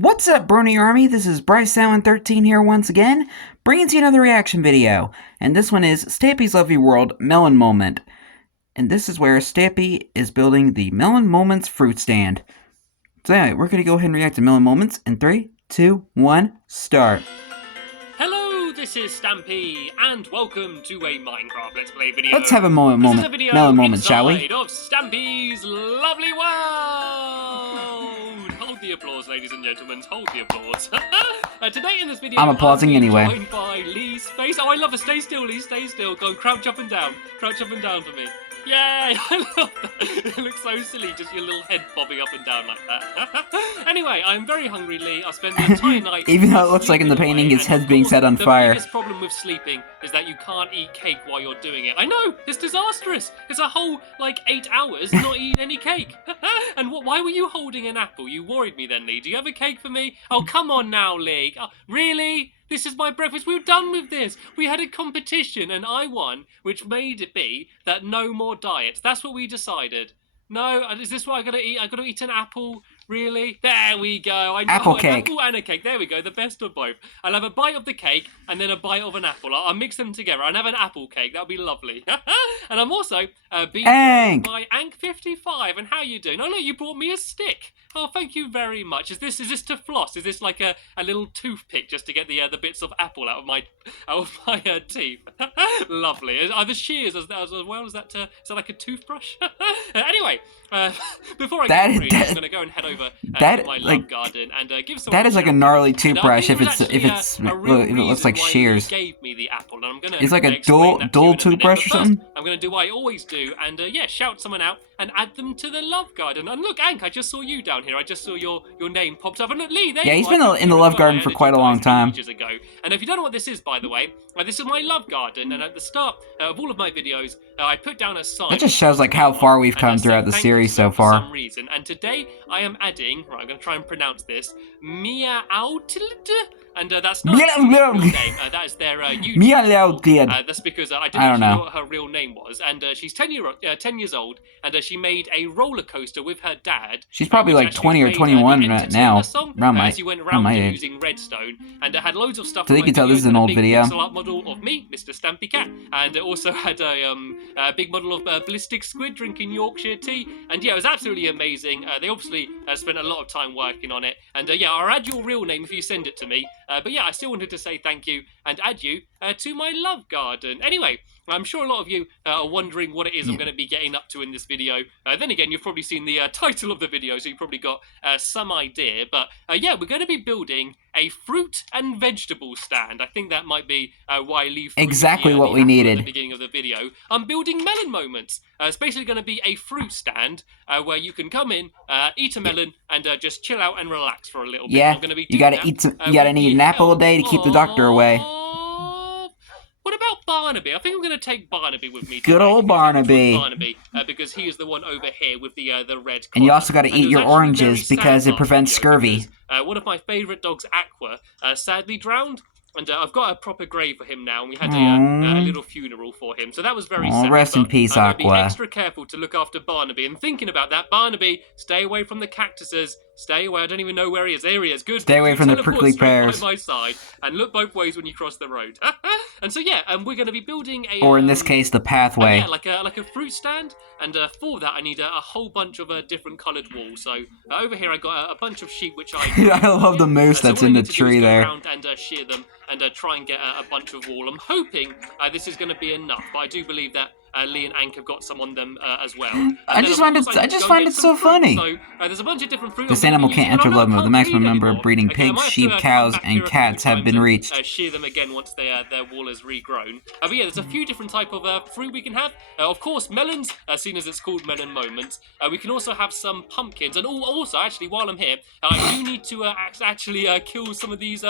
What's up, Brony Army? This is BryceAllen13 here once again, bringing to you another reaction video. And this one is Stampy's Lovely World Melon Moment. And this is where Stampy is building the Melon Moments fruit stand. So anyway, we're going to go ahead and react to Melon Moments in 3, 2, 1, start. Hello, this is Stampy, and welcome to a Minecraft Let's Play video. Let's have a Melon Moment, shall we? Of Stampy's Lovely World. Hold the applause, ladies and gentlemen. Hold the applause. Today in this video, I'm applauding anyway. Joined by Lee's face. Oh, I love it. Stay still, Lee. Stay still. Go and crouch up and down. Crouch up and down for me. Yay! I love that. It looks so silly, just your little head bobbing up and down like that. Anyway, I'm very hungry, Lee. I spent the entire night even though it looks like in the painting his head's being set on fire. The biggest problem with sleeping is that you can't eat cake while you're doing it. I know! It's disastrous! It's a whole, 8 hours not eating any cake. And why were you holding an apple? You worried me then, Lee. Do you have a cake for me? Oh, come on now, Lee. Oh, really? This is my breakfast. We were done with this. We had a competition and I won, which made it be that no more diets. That's what we decided. No, is this what I gotta eat? I gotta eat an apple? Really? There we go. Apple cake. Apple and a cake. There we go. The best of both. I'll have a bite of the cake and then a bite of an apple. I'll mix them together and have an apple cake. That'll be lovely. And I'm also being joined by Ank55. And how you doing? Oh look, you brought me a stick. Oh, thank you very much. Is this to floss? Is this like a little toothpick just to get the bits of apple out of my teeth? Lovely. Are the shears as well? Is that like a toothbrush? Anyway, before I get ready, I'm gonna go and head over to my love garden and give someone. That is like a gnarly toothbrush if it looks like shears. Gave me the apple, and I'm gonna. It's like a dual toothbrush or something. I'm gonna do what I always do and shout someone out and add them to the love garden. And look, Ank, I just saw you down here. I just saw your name popped up. And look, Lee, there you are. He's been in the love garden for quite a long time. Ages ago. And if you don't know what this is, by the way, this is my love garden. And at the start of all of my videos, I put down a sign. That just shows like how far we've come throughout the series so far. For some reason. And today I am adding. Right, I'm going to try and pronounce this. Meowtld. And that's not her real name. That is their YouTube channel. That's because I didn't know what her real name was. And she's 10 years old, and she made a roller coaster with her dad. She's probably like 20 or 21 right now. She went around using redstone, and had loads of stuff. So you can tell this is an old video. Pixel art model of me, Mr. Stampy Cat, and it also had a big model of ballistic squid drinking Yorkshire tea. And yeah, it was absolutely amazing. They obviously spent a lot of time working on it. And yeah, I'll add your real name if you send it to me. But yeah, I still wanted to say thank you and add you to my love garden. Anyway, I'm sure a lot of you are wondering what it is I'm going to be getting up to in this video. Then again, you've probably seen the title of the video, so you've probably got some idea. But yeah, we're going to be building a fruit and vegetable stand. I think that might be why I leave exactly what we needed at the beginning of the video. I'm building melon moments. It's basically going to be a fruit stand where you can come in, eat a melon, and just chill out and relax for a little bit. Yeah, I'm gonna be you gotta eat an apple a day to keep the doctor away. What about Barnaby? I think I'm going to take Barnaby with me. Good old Barnaby. Because he is the one over here with the red collar. And you also got to eat your oranges because it prevents scurvy. One of my favourite dogs, Aqua, sadly drowned. And I've got a proper grave for him now, and we had a little funeral for him. So that was very sad. Rest in peace, Aqua. I'm going to be extra careful to look after Barnaby. And thinking about that, Barnaby, stay away from the cactuses. Stay away. I don't even know where he is. There he is. Good. Stay away from the prickly pears. By my side, and look both ways when you cross the road. And so yeah, we're going to be building a. Or in this case, the pathway. Yeah, like a fruit stand. And for that, I need a whole bunch of different coloured walls. So over here, I got a bunch of sheep, which I. I love the moose that's in the tree there. Around and shear them and try and get a bunch of wool. I'm hoping this is going to be enough, but I do believe that Lee and Ank have got some on them as well. I just find it so funny. So there's a bunch of different fruit. This animal can't enter level of the maximum number of breeding pigs, sheep, cows, and cats have been reached. Shear them again once their wool has regrown. But yeah, there's a few different type of fruit we can have. Of course, melons, seen as it's called melon moments. We can also have some pumpkins, and also actually while I'm here, I do need to actually kill some of these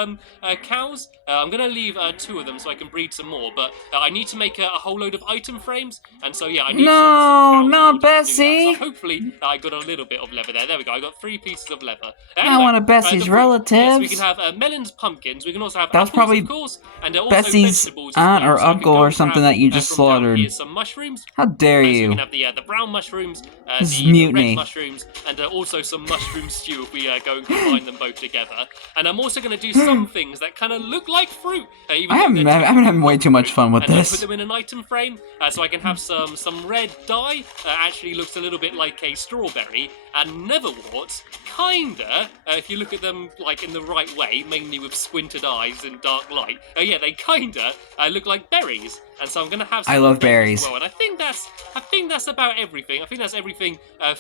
cows. I'm gonna leave 2 of them so I can breed some more. But I need to make a whole load of item frames. mushrooms. And so yeah, I need No, some no, cows Bessie. so hopefully I got a little bit of leather there. There we go. I got 3 pieces of leather. I Anyway, want a Bessie's the fruit. relatives. Yes, we can have melons, pumpkins. We can also have That was apples, probably of course, and also Bessie's vegetables as aunt well. or So I uncle can go or and something grab, that you just from slaughtered. down here some mushrooms. How dare So you? we can have the brown mushrooms, This is the red mutiny. mushrooms, and also some mushroom stew if we go and combine them both together. And I'm also going to do some things that kind of look like fruit. I've been having way too much fun with and this. put them in an item frame, so I can have some red dye. Actually looks a little bit like a strawberry, and neverworts, kinda. If you look at them like in the right way, mainly with squinted eyes and dark light. Yeah, they kinda look like berries. And so I'm gonna have some I love berries. as well. And I think that's about everything. I think that's everything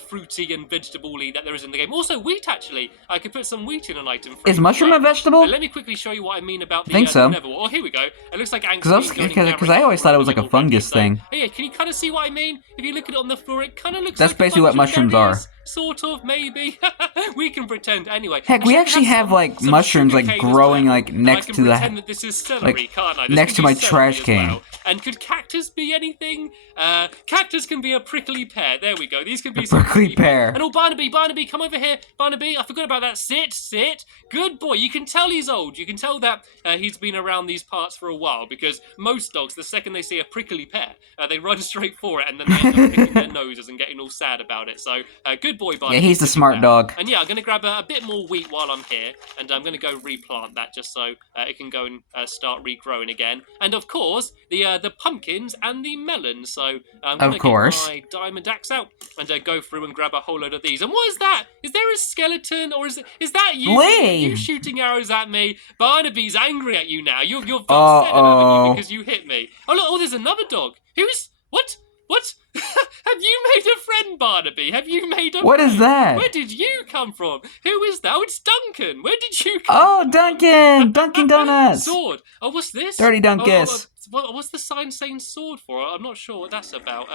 fruity and vegetable-y that there is in the game. Also wheat, actually. I could put some wheat in an item frame. Is mushroom a vegetable? Let me quickly show you what I mean about the, I think so. the Neverwort. Oh, here we go. It looks like Because I always thought it was like a fungus thing. Oh, yeah, can you kind of see what I mean? If you look at it on the floor, it kind of looks That's like basically what mushrooms are. Sort of, maybe. We can pretend. Anyway. Heck, we actually have like mushrooms like growing like next to the that this is celery, can't I? next to my trash can. Well. And could cactus be anything? Cactus can be a prickly pear. There we go. These can be some prickly pear. And oh, Barnaby, come over here. Barnaby, I forgot about that. Sit. Good boy. You can tell he's old. You can tell that he's been around these parts for a while, because most dogs, the second they see a prickly pear, they run straight for it, and then they end up picking their noses and getting all sad about it. So, good boy, Barnaby. Yeah, he's the smart dog. And yeah, I'm going to grab a bit more wheat while I'm here, and I'm going to go replant that just so it can go and start regrowing again. And of course, the pumpkins and the melons. So I'm going to get my diamond axe out and go through and grab a whole load of these. And what is that? Is there a skeleton, or is that you? You shooting arrows at me? Barnaby's angry at you now. You're upset, haven't you, because you hit me. Oh look! Oh, there's another dog. Who's what? Have you made a friend, Barnaby? Have you made a What friend? is that? Where did you come from? Who is that? Oh, it's Duncan. Where did you come from? Oh, Duncan! Dunkin' Donuts! Sword. Oh, what's this? Dirty Dunkus. What's the sign saying sword for? I'm not sure what that's about.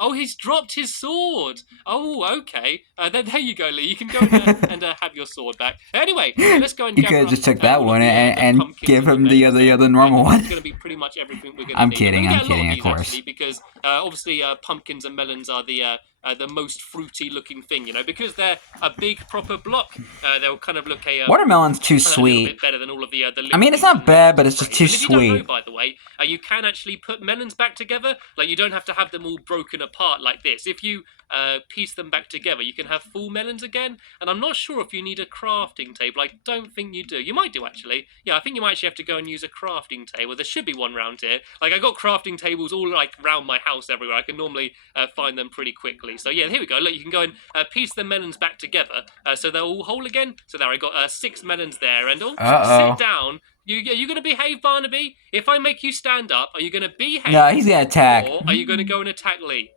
Oh, he's dropped his sword. Oh, okay. Then there you go, Lee. You can go and have your sword back. Anyway, let's go and you could have just took that one and give him the other normal one. It's going to be pretty much everything we're going to need. I'm kidding, of course. Actually, because obviously pumpkins and melons are the most fruity looking thing, because they're a big proper block. They'll kind of look watermelon's too sweet. A bit better than all of the I mean, it's not bad, but it's just too sweet. If you don't know, by the way, you can actually put melons back together. Like, you don't have to have them all broken apart like this. If you piece them back together, you can have full melons again. And I'm not sure if you need a crafting table. I don't think you do. You might do, actually. Yeah, I think you might actually have to go and use a crafting table. There should be one around here. Like, I got crafting tables all like around my house everywhere. I can normally find them pretty quickly. So yeah, here we go. Look, you can go and piece the melons back together, so they're all whole again. So there, I got 6 melons there, and sit down. Are you going to behave, Barnaby? If I make you stand up, are you going to behave? No, he's going to attack. Or are you going to go and attack Lee?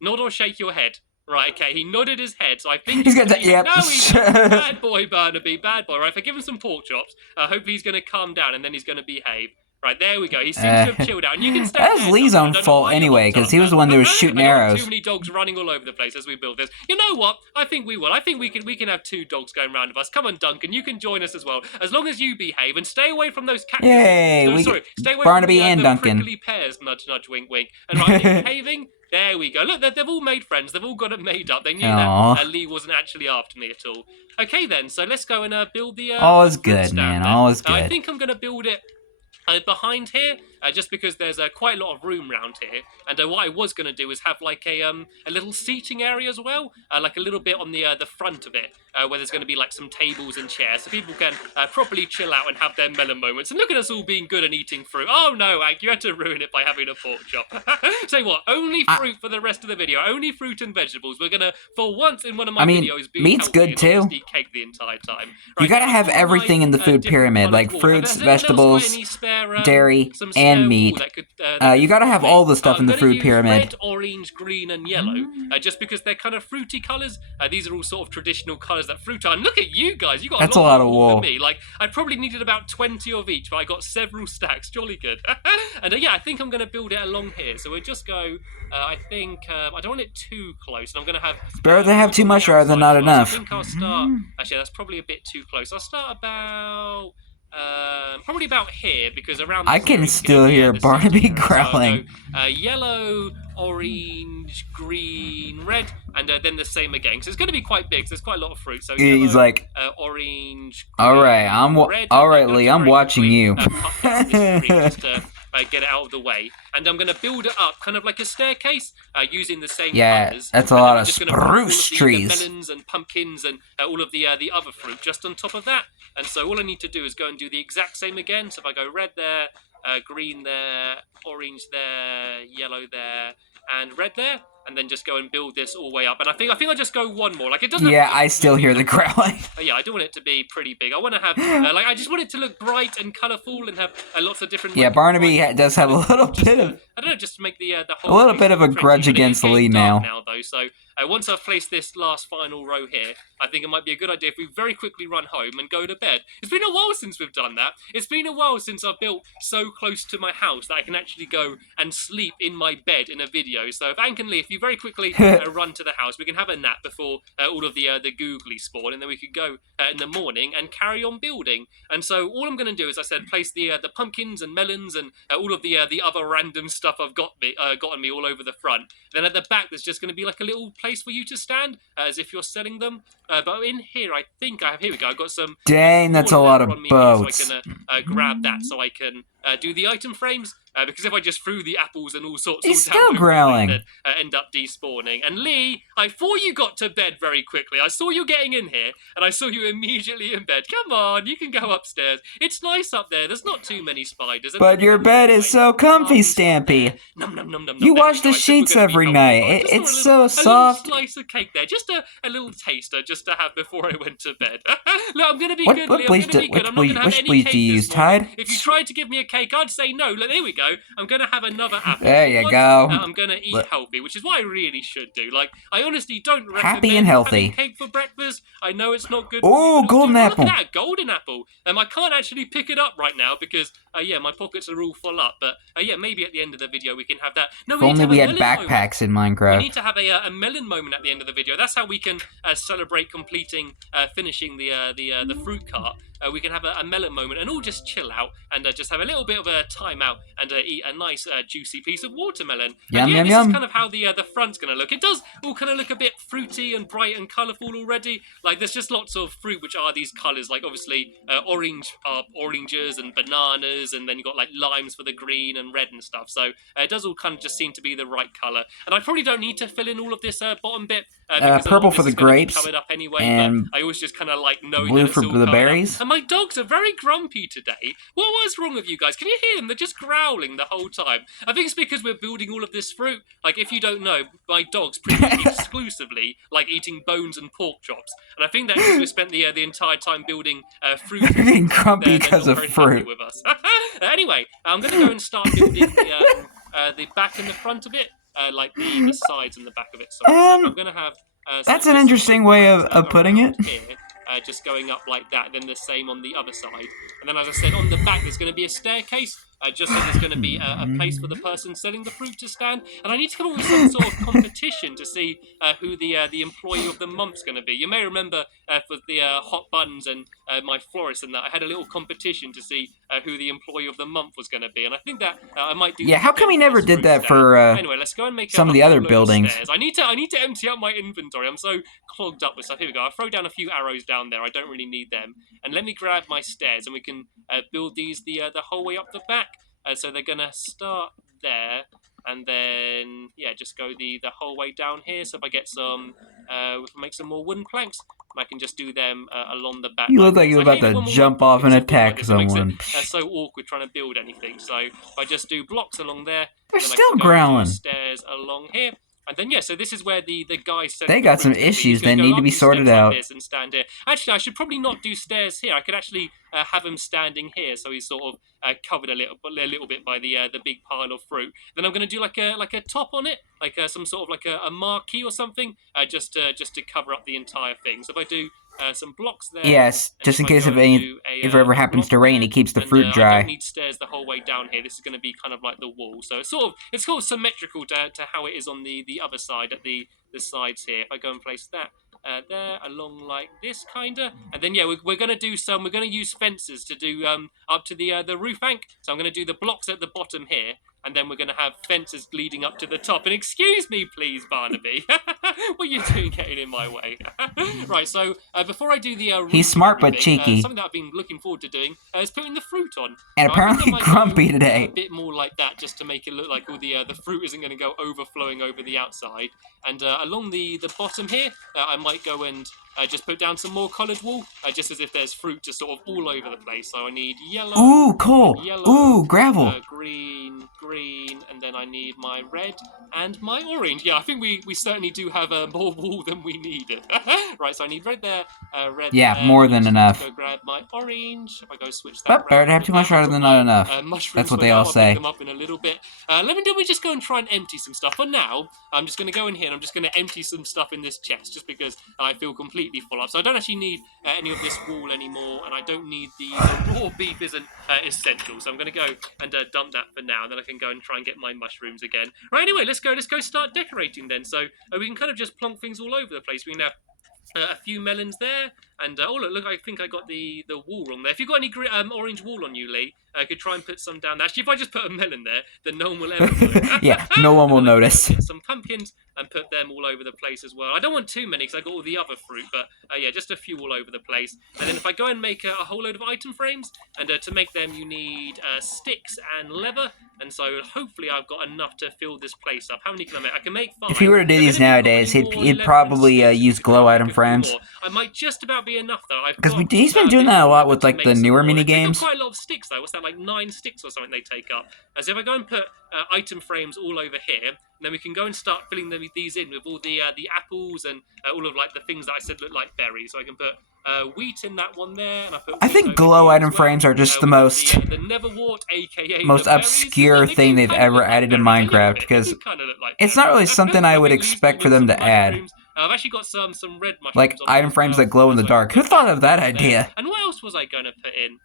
Nod or shake your head. Right, okay, he nodded his head, so I think he's going to... Yep. No, he's bad boy, Barnaby, bad boy. Right, if I give him some pork chops, hopefully he's going to calm down, and then he's going to behave. Right, there we go. He seems to have chilled out. And you can stand That was Lee's own fault anyway, because he was the one that was shooting arrows. Too many dogs running all over the place as we build this. You know what? I think we will. I think we can have 2 dogs going round of us. Come on, Duncan, you can join us as well. As long as you behave and stay away from those cactuses. Yay! Stay away Barnaby from and the Duncan. prickly pears. Nudge, nudge, wink, wink. And right, behaving. There we go. Look, they've all made friends. They've all got it made up. They knew that Lee wasn't actually after me at all. Okay, then. So let's go and build the. All is good, man. All is good. I think I'm going to build it behind here, just because there's quite a lot of room around here, and what I was going to do is have like a little seating area as well, like a little bit on the front of it, where there's going to be like some tables and chairs, so people can properly chill out and have their melon moments. And look at us all being good and eating fruit. Oh no, Ag, you had to ruin it by having a pork chop. Say what? Only fruit for the rest of the video. Only fruit and vegetables. We're gonna, for once in one of my videos, be meat's good too. Eat cake the entire time. Right, you gotta have everything in the food pyramid, like fruits, vegetables, dairy, and meat. You gotta have all the stuff in the food pyramid. Red, orange, green, and yellow, just because they're kind of fruity colours. These are all sort of traditional colours that fruit are. And look at you guys, you got a lot of wool. Than me. Like, I probably needed about 20 of each, but I got several stacks. Jolly good. And yeah, I think I'm going to build it along here. So we'll just go. I think I don't want it too close, and I'm going to have. It's better to have too much rather than not enough. I think I'll start. Actually, that's probably a bit too close. I'll start about. Probably about here, because around. I can still hear Barnaby growling. So yellow, orange, green, red, and then the same again. Because it's going to be quite big. So there's quite a lot of fruit. So He's yellow, like, orange, all green, right, red. all right, Lee, I'm very watching quickly, you. Cut down this tree just to get it out of the way, and I'm going to build it up kind of like a staircase using the same colours. That's a and lot then I'm of just going to put all of spruce the trees. melons and pumpkins and all of the other fruit just on top of that. And so all I need to do is go and do the exact same again. So if I go red there, green there, orange there, yellow there, and red there, and then just go and build this all the way up. And I think I'll just go one more. Like it doesn't. Yeah, I still hear the growling. Yeah, I do want it to be pretty big. I want to have I just want it to look bright and colourful and have lots of different. Yeah, Barnaby does have a little bit of. I don't know, just to make the whole. A little bit of a grudge against Lee now. Though, so once I've placed this last final row here, I think it might be a good idea if we very quickly run home and go to bed. It's been a while since we've done that. It's been a while since I've built so close to my house that I can actually go and sleep in my bed in a video. So if Ank and Lee, if you very quickly run to the house, we can have a nap before all of the googly spawn, and then we could go in the morning and carry on building. And so all I'm going to do is, I said, place the pumpkins and melons and all of the other random stuff I've gotten me all over the front. Then at the back, there's just going to be like a little place for you to stand, as if you're selling them. But in here, I think I have. Here we go. I've got some. Dang, that's a lot of boats. So I can grab that so I can do the item frames. Because if I just threw the apples and all sorts, he's all still growling. That end up despawning. And Lee, I thought you got to bed very quickly. I saw you getting in here, and I saw you immediately in bed. Come on, you can go upstairs. It's nice up there. There's not too many spiders. But your bed is so comfy, Stampy. Num, num, num, num, you num. wash the sheets every night. It's so soft. A little slice of cake there, just a little taster, just to have before I went to bed. Look, I'm gonna be good. What bleach do you use, Tide? If you tried to give me a cake, I'd say no. Look, there we go. I'm gonna have another apple. There you go. I'm gonna eat healthy, which is what I really should do. Like, I honestly don't recommend happy and healthy having cake for breakfast. I know it's not good. Oh, golden apple! Look at that, golden apple. I can't actually pick it up right now because my pockets are all full up. But maybe at the end of the video we can have that. No, if only we had backpacks in Minecraft. We need to have a melon moment at the end of the video. That's how we can celebrate finishing the fruit cart. We can have a melon moment and all just chill out and just have a little bit of a time out and eat a nice juicy piece of watermelon. Yum, yum, this yum. is kind of how the front's going to look. It does all kind of look a bit fruity and bright and colourful already. Like, there's just lots of fruit which are these colours. Like, obviously, orange are oranges and bananas, and then you've got like limes for the green and red and stuff. So it does all kind of just seem to be the right colour. And I probably don't need to fill in all of this bottom bit. Purple for the grapes, covered up anyway, and but I always just kind of like knowing blue that it's for all the covered berries. Up. And my dogs are very grumpy today. What was wrong with you guys? Can you hear them? They're just growling the whole time. I think it's because we're building all of this fruit. Like, if you don't know, my dogs pretty much exclusively like eating bones and pork chops. And I think that because we spent the entire time building fruit. They're being grumpy because of fruit. With us. Anyway, I'm going to go and start building the back and the front of it. Like the sides and the back of it. So I'm going to have... that's an interesting way of putting it. Here, just going up like that, then the same on the other side. And then, as I said, on the back there's going to be a staircase, just so there's going to be a place for the person selling the fruit to stand. And I need to come up with some sort of competition to see who the employee of the month's going to be. You may remember for the hot buns and my florist and that, I had a little competition to see who the employee of the month was going to be. And I think that I might do. Yeah, how come we never did that for anyway, let's go and make some of the other buildings. I need to empty out my inventory. I'm so clogged up with stuff. Here we go. I'll throw down a few arrows down there. I don't really need them. And let me grab my stairs, and we can build these the whole way up the back. So they're gonna start there, and then just go the whole way down here. So if I get some, we can make some more wooden planks. I can just do them along the back. You look like you're about to jump off and attack someone. It's so awkward trying to build anything. So if I just do blocks along there, they're still growling. Stairs along here. And then, so this is where the guy said... They got some issues that need to be sorted out. Like this and stand here. Actually, I should probably not do stairs here. I could actually have him standing here, so he's sort of covered a little bit by the big pile of fruit. Then I'm going to do like a top on it, like some sort of like a marquee or something, just to cover up the entire thing. So if I do... some blocks there. Yes, just in case if it ever happens to rain, it keeps the fruit dry. I don't need stairs the whole way down here. This is going to be kind of like the wall, so it's sort of symmetrical to how it is on the other side at the sides here. If I go and place that there along like this kinda, and then we're going to use fences to do up to the roof bank. So I'm going to do the blocks at the bottom here. and then we're going to have fences leading up to the top. And excuse me, please, Barnaby. What are you doing getting in my way? Right, so before I do the He's smart but cheeky. something that I've been looking forward to doing is putting the fruit on. And apparently grumpy today. A bit more like that, just to make it look like all the fruit isn't going to go overflowing over the outside. And along the bottom here, I might go and just put down some more coloured wool, just as if there's fruit just sort of all over the place. So I need yellow. Ooh, cool. Yellow, ooh, gravel. Green, and then I need my red and my orange. Yeah, I think we certainly do have more wool than we needed. Right, so I need red there, red. Yeah, there. more than enough. Go grab my orange. If I go switch that. Better to have too much rather than not enough. That's what they all say. I'll pick them up in a little bit. Let me just go and try and empty some stuff. For now, I'm just going to go in here and I'm just going to empty some stuff in this chest, just because I feel completely full up. So I don't actually need any of this wool anymore, and I don't need the raw beef isn't essential. So I'm going to go and dump that for now, and then I can go and try and get my mushrooms again. Right, anyway, let's go start decorating then. So we can kind of just plonk things all over the place. We can have a few melons there, and oh look, I think I got the wool wrong there. If you've got any orange wool on you, Lee, I could try and put some down there. Actually, if I just put a melon there, then no one will ever know. Yeah, no one will notice. Get some pumpkins and put them all over the place as well. I don't want too many because I got all the other fruit, but yeah, just a few all over the place. And then if I go and make a whole load of item frames, and to make them you need sticks and leather, and so hopefully I've got enough to fill this place up. How many can I make? I can make 5. If he were to do these nowadays, he'd probably use glow item frames. I might just about be enough though. Because he's been doing that a lot with like the newer mini games. Quite a lot of sticks though. What's that, like 9 sticks or something they take up? As if I go and put item frames all over here, and then we can go and start filling these in with all the apples and all of like the things that I said look like berries. So I can put wheat in that one there, and I think glow item frames are just the most the Neverwort, aka most obscure thing they've ever added to Minecraft, because it's not really something I would expect for them to add. I've actually got some red mushrooms. Like item frames that glow in the dark. Who thought of that idea? And what else was I going to put in?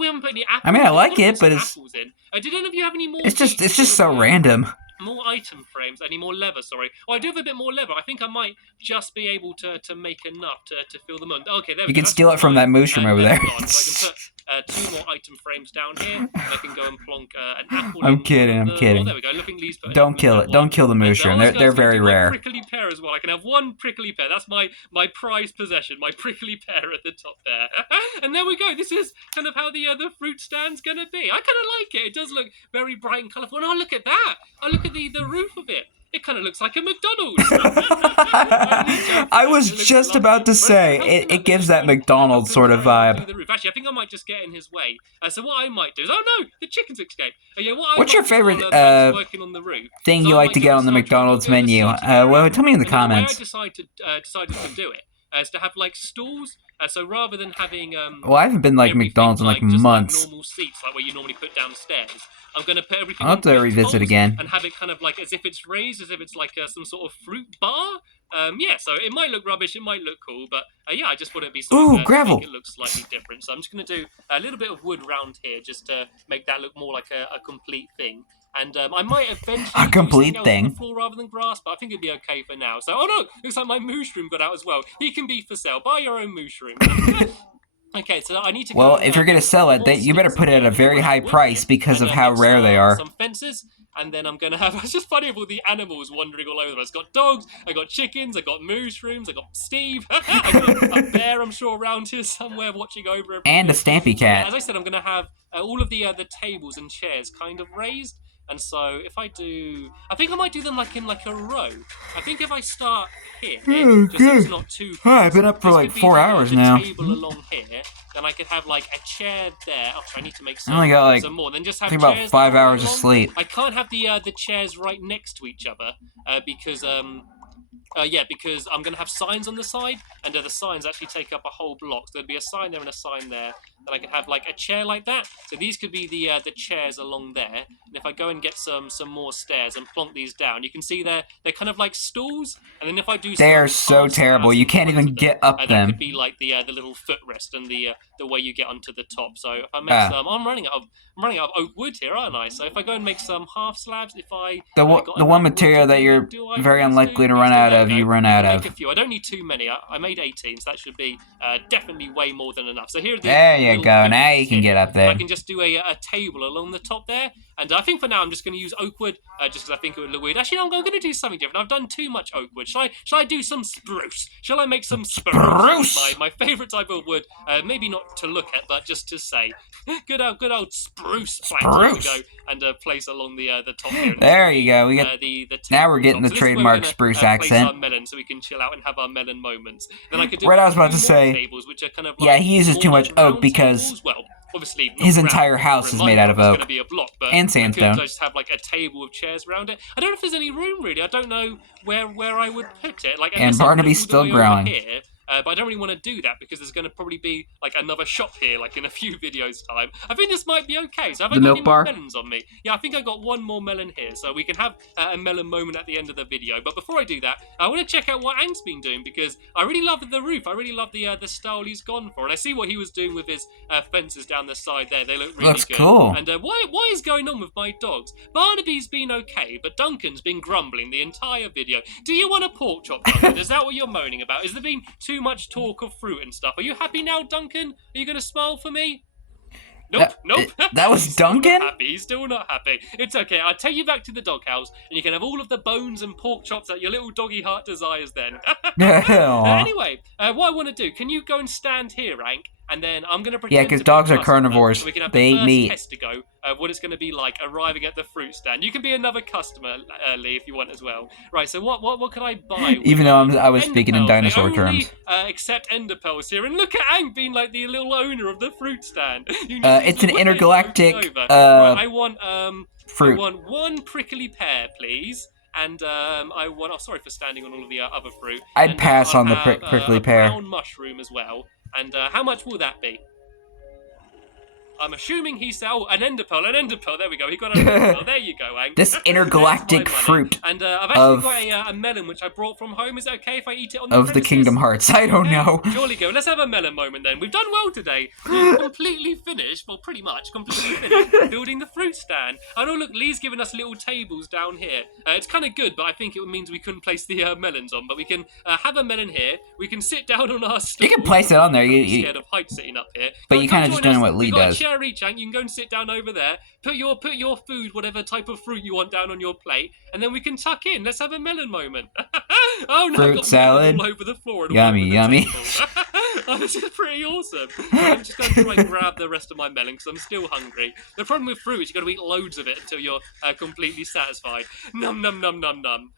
We haven't put any apples. I mean, I like it, but it's in. Did any of you have any more? It's just so random. More item frames. Any more leather? Sorry. Oh, I do have a bit more leather. I think I might just be able to make enough to fill them on. Okay, there we go. You can steal it from that mushroom over there. So I can put 2 more item frames down here. I can go and plonk an apple. I'm kidding. Oh, there we go. Look at these. Don't kill it. Don't kill the mushroom. They're very rare. Prickly pear as well. I can have 1 prickly pear. That's my prized possession. My prickly pear at the top there. And there we go. This is kind of how the fruit stand's gonna be. I kind of like it. It does look very bright and colourful. And oh, look at that. Oh, look at the roof of it. It kind of looks like a McDonald's. I was just about to say, it gives that McDonald's sort of vibe. Actually, I think I might just get in his way. So what I might do is, oh no, the chickens escaped. Yeah, what's your favorite thing you like to get on the McDonald's menu? Well, tell me in the comments. The way I decided to do it is to have like stools. So rather than having well, I haven't been like McDonald's in like months. Normal seats, like where you normally put downstairs. I'm going to put everything. I'll have to revisit again and have it kind of like as if it's raised, as if it's like some sort of fruit bar. Yeah, so it might look rubbish, it might look cool, but yeah, I just want it to be something gravel. To make it look slightly different. So I'm just going to do a little bit of wood around here just to make that look more like a complete thing. And I might eventually a complete thing on the floor rather than grass, but I think it'd be okay for now. So, oh no, looks like my mushroom got out as well. He can be for sale. Buy your own mushroom. Okay, so I need to. Well, if you're gonna sell it, you better put it at a very high price because of how rare they are. Some fences, and then I'm gonna have. It's just funny with all the animals wandering all over the place. I got dogs, I got chickens, I got mushrooms, I got Steve, I got a bear, I'm sure around here somewhere watching over everything. And a Stampy cat. As I said, I'm gonna have all of the tables and chairs kind of raised. And so if I do, I think I might do them in a row. I think if I start here, just so it's not too close, I've been up for like 4 hours now. Table along here, then I could have like a chair there. Oh, I need to make some, I only got like, some more. Then just have I think about 5 hours of sleep. I can't have the chairs right next to each other because because I'm going to have signs on the side, and the signs actually take up a whole block. So there'd be a sign there and a sign there. Then I could have like a chair like that. So these could be the chairs along there. And if I go and get some more stairs and plonk these down, you can see they're kind of like stools. And then if I do, they are so terrible. You can't even get up them. That could be like the little footrest and the way you get onto the top. So if I make some, I'm running out of oak wood here, aren't I? So if I go and make some half slabs, the one material that you're very unlikely to run out of, you run out of. A few. I don't need too many. I made 18, so that should be definitely way more than enough. So here are the. There you go. Now you can get up there. I can just do a table along the top there, And I think for now I'm just going to use oak wood, just because I think it would look weird. Actually, no, I'm going to do something different. I've done too much oak wood. Shall I do some spruce? Shall I make some spruce? My favourite type of wood. Maybe not to look at, but just to say. Good old spruce planks to go and place along the top here. There you go. We get now we're getting the trademark spruce accent. Our melon, so we can chill out and have our melon moments. Then I could do I was about to say. Tables, which are kind of yeah, he uses too much oak because obviously his entire house is made out of oak and sandstone. I just have like a table of chairs around it. I don't know if there's any room really. I don't know where I would put it. Like, and Barnaby's still growing. Here, but I don't really want to do that because there's going to probably be like another shop here, like in a few videos time. I think this might be okay. So have I got any more melons on me? Yeah, I think I got one more melon here, so we can have a melon moment at the end of the video. But before I do that, I want to check out what Ank's been doing because I really love the roof. I really love the style he's gone for, and I see what he was doing with his fences down the side there. They look really good. Cool. And what is going on with my dogs? Barnaby's been okay, but Duncan's been grumbling the entire video. Do you want a pork chop, Duncan? Is that what you're moaning about? Is there been too much talk of fruit and stuff? Are you happy now, Duncan? Are you going to smile for me? Nope. That was Duncan? He's still not happy. It's okay. I'll take you back to the doghouse, and you can have all of the bones and pork chops that your little doggy heart desires then. Anyway, what I want to do, can you go and stand here, Ank? And then I'm going to pretend. Yeah, because dogs are carnivores. So we can have they the eat meat. Test to go of what it's going to be like arriving at the fruit stand. You can be another customer, Lee, if you want as well. Right. So what can I buy? Even though I was speaking in dinosaur terms. Accept ender pearls here, and look at Ank being like the little owner of the fruit stand. It's an intergalactic right, I want fruit. I want one prickly pear, please. And I want. Oh, sorry for standing on all of the other fruit. I'd pass on the prickly pear. A brown mushroom as well. And how much will that be? I'm assuming he sell an ender pearl. There we go. He got an ender pearl. There you go, Ang. This intergalactic fruit. And I've actually got a melon which I brought from home. Is it okay if I eat it on the premises? The Kingdom Hearts? I don't know. Surely go. Let's have a melon moment then. We've done well today. We've completely finished. Well, pretty much completely finished building the fruit stand. And oh look, Lee's given us little tables down here. It's kind of good, but I think it means we couldn't place the melons on. But we can have a melon here. We can sit down on our stool. You can place it on there. I'm scared of height sitting up here. But you kind of just doing what Lee does. Each, Hank. You can go and sit down over there. Put your food, whatever type of fruit you want, down on your plate, and then we can tuck in. Let's have a melon moment. Oh no! Fruit salad all over the floor. And yummy. Oh, this is pretty awesome. I'm just going to try and grab the rest of my melon because I'm still hungry. The problem with fruit is you've got to eat loads of it until you're completely satisfied. Num.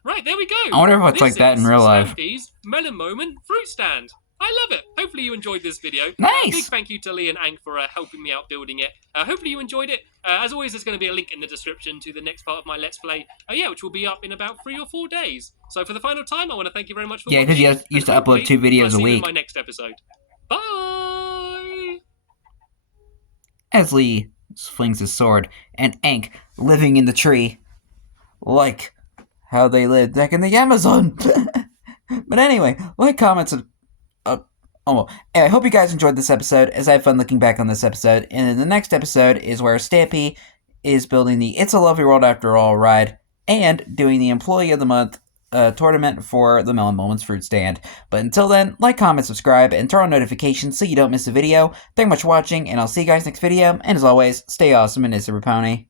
Right, there we go. I wonder if it's like that in real life. Stampy's melon moment fruit stand. I love it. Hopefully you enjoyed this video. Nice. Big thank you to Lee and Ank for helping me out building it. Hopefully you enjoyed it. As always, there's going to be a link in the description to the next part of my Let's Play. Which will be up in about 3 or 4 days. So for the final time, I want to thank you very much for watching. Yeah, because you used to upload 2 videos a week. I'll see you in my next episode. Bye! As Lee flings his sword, and Ank living in the tree, like how they lived back in the Amazon. But anyway, like, comments, I hope you guys enjoyed this episode, as I have fun looking back on this episode. And in the next episode is where Stampy is building the It's a Lovely World After All ride and doing the Employee of the Month tournament for the Melon Moments fruit stand. But until then, like, comment, subscribe, and turn on notifications so you don't miss a video. Thank you much for watching, and I'll see you guys next video. And as always, stay awesome and it's a Raponi.